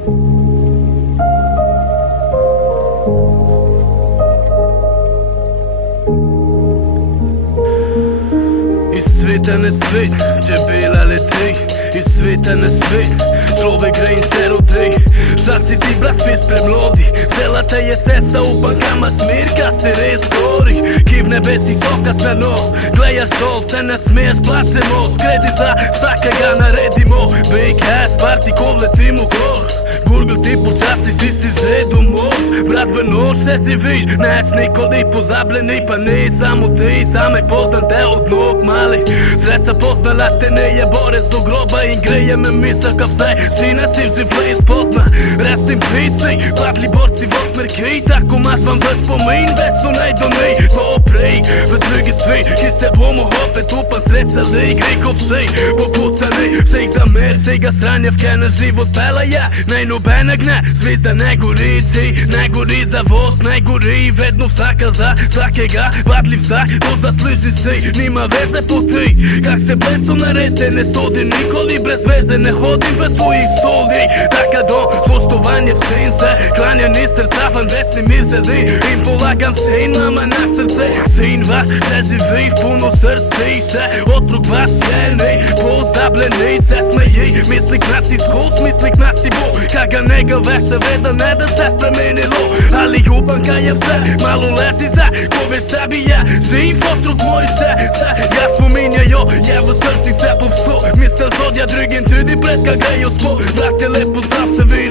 Iz cveta na cvet, čebela leti, iz sveta na svet, človek gre in se rodi. Šta si ti brat fest premlodi, cela te je cesta upakama smer, ka se res gori. Ki v nebesih sokas na nos, gledaš dol, se ne smiješ, plačemo, skredi za vsakega naredimo. Big ass party, ko vletimo gor, Google ti počasti, stisniš redu moc. Brat v noč se živiš, neš nikoli pozabljeni, pa ne samo ti, same poznam te od nog mali. Sreća poznala te ne je borec do groba in greje me misel, ka vse sine si v življenju spozna. Rest in peace, padli borci v odmerki, tako mat vam v spomin, več so nej do nej, to prej v drugi svet, ki se bomo opet upan srečali, greko vsej popucani, vseh zamer, vsega sranja, v kaj na život pela je, naj nobeneg ne, zvezda ne gori, ne gori za voz, ne gori, vedno vsaka za vsakega, padli vsak, to zasluži si, nima veze poti, kak se blesto narete, ne sodi nikoli brez veze, ne hodim v tujih soli, taka dom, spoštovanje vsem se, klanjani srca van večni mir zeli, in polagam sin mama na srce, sin vaš še živi v puno srce, še otrok vaš je nej, pozabljeni se smeji, mislik nas izhod, mislik nas si bo, kaga njega več seveda ne da se spremenilo, ali upam kaj je vse, malo lesi za, ko veš sebi je, živ otrok moj še se, ga spominjajo, je v srci se povso, misel zodja drugim tudi pred kaj grejo spo, brate lepo zdrav se vidi.